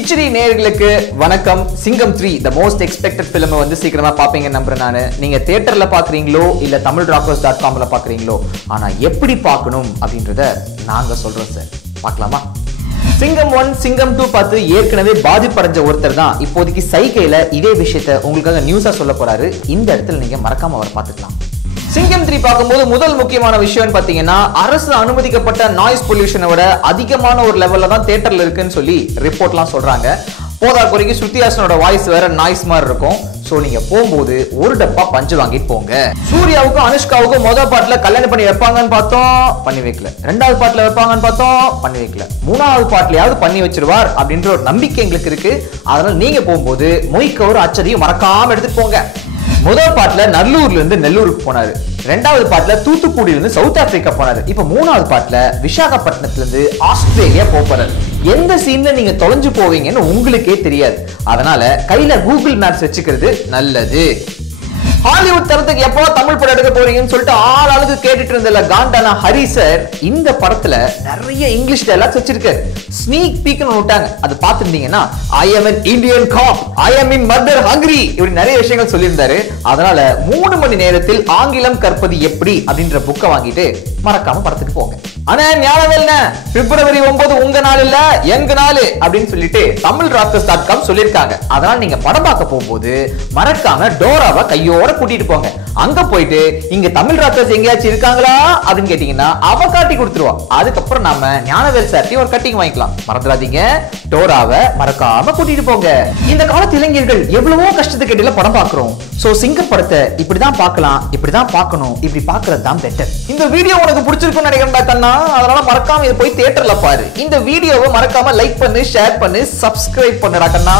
கிச்சடி நேயர்களுக்கு வணக்கம். சிங்கம் 3 the most expected film வந்து சீக்கிரமா பாப்பீங்க நம்புறேன் நானு. நீங்க தியேட்டர்ல பாக்குறீங்களோ இல்ல tamilrockers.com ல பாக்குறீங்களோ, ஆனா எப்படி பார்க்கணும் அப்படின்றத நாங்க சொல்றோம் சார். பார்க்கலாமா? சிங்கம் 1 சிங்கம் 2 பார்த்து ஏற்கனவே பாதிப்படைஞ்ச ஒருத்தர் தான் இப்போதைக்கு சைகையில இதே விஷயத்தை உங்களுக்காக நியூஸா சொல்ல போறாரு. இந்த இடத்துல நீங்க மறக்காம அவர் பார்த்துக்கலாம். சிங்கம் 3 பார்க்கும்போது முதல் முக்கியமான விஷயம் பாத்தீங்கன்னா, அரசு அனுமதிக்கப்பட்ட நாய்ஸ் பொல்யூஷனை விட அதிகமான ஒரு லெவல்ல தான் தியேட்டர்ல இருக்குன்னு சொல்லி ரிப்போர்ட்லாம் சொல்றாங்க. போதா குறைக்கு ஸ்ருதிஹாசனோட வாய்ஸ் வேற நாய்ஸ் மாதிரி இருக்கும். சோ நீங்க போகும்போது ஒரு டப்பா பஞ்சு வாங்கிட்டு போங்க. சூர்யாவுக்கும் அனுஷ்காவுக்கும் முதல் பாட்டுல கல்யாணம் பண்ணி வைப்பாங்கன்னு பார்த்தோம், பண்ணி வைக்கல. ரெண்டாவது பாட்டுல வைப்பாங்கன்னு பார்த்தோம், பண்ணி வைக்கல. மூணாவது பாட்டுலயாவது பண்ணி வச்சிருவார் அப்படின்ற ஒரு நம்பிக்கை எங்களுக்கு இருக்கு. அதனால நீங்க போகும்போது மொய்க்க ஒரு அச்சதையும் மறக்காம எடுத்துட்டு போங்க. முதல் பாட்டுல நல்லூர்ல இருந்து நெல்லூருக்கு போனாரு. ரெண்டாவது பாட்டுல தூத்துக்குடியில இருந்து சவுத் ஆப்பிரிக்கா போனாரு. இப்ப மூணாவது பாட்டுல விசாகப்பட்டினத்துல இருந்து ஆஸ்திரேலியா போறாரு. எந்த சீன்ல நீங்க தொலைஞ்சு போவீங்கன்னு உங்களுக்கே தெரியாது. அதனால கையில கூகுள் மேப்ஸ் வச்சுக்கிறது நல்லது. ஹாலிவுட் தரத்துக்கு எப்போ தமிழ் படம் எடுக்க போறீங்கன்னு சொல்லிட்டு ஆளாளுக்கு கேட்டுட்டு இருந்தல காண்டான ஹரி சார் இந்த படத்துல நிறைய இங்கிலீஷ் டயலாக்ஸ் வச்சிருக்காரு. ஸ்னீக் பீக்னு விட்டாங்க, அது பார்த்திருந்தீங்கன்னா ஐ am an Indian cop, I am in murder hungry இப்படி நிறைய விஷயங்கள் சொல்லியிருந்தாரு. அதனால 3 மணி நேரத்தில் ஆங்கிலம் கற்பது எப்படி அப்படின்ற புக்கை வாங்கிட்டு மறக்காம படத்துக்கு போங்க. ஆனா ஞாபகம் பிப்ரவரி 9 உங்க நாள் இல்ல எங்க நாள் அப்படின்னு சொல்லிட்டு tamilrockers.com சொல்லிருக்காங்க. அதனால நீங்க படம் பார்க்க போகும்போது மறக்காம டோராவை கையோட கூட்டிட்டு போங்க. அங்க போயிட்டு இங்க தமிழ் ராக்கர்ஸ் எங்கேயாச்சும் இருக்காங்களா அப்படின்னு கேட்டீங்கன்னா அவ காட்டி கொடுத்துருவா. அதுக்கப்புறம் நாம ஞானவேல் சார்ட்டி ஒரு கட்டிங் வாங்கிக்கலாம். மறந்துடாதீங்க, டோராவை மறக்காம கூட்டிட்டு போங்க. இந்த காலத்து இளைஞர்கள் எவ்வளவோ கஷ்டத்துக்கு இடையில படம் பார்க்கிறோம். சோ சிங்கம் படத்தை இப்படிதான் பார்க்கலாம், இப்படிதான் பார்க்கணும், இப்படி பார்க்கறது தான் பெட்டர். இந்த வீடியோ உனக்கு பிடிச்சிருக்கும்னு நினைக்கிறேன்டா கண்ணா. அதனால மறக்காம இதை போய் தியேட்டர்ல பாரு. இந்த வீடியோவை மறக்காம லைக் பண்ணு, ஷேர் பண்ணு, சப்ஸ்கிரைப் பண்ணுடா கண்ணா.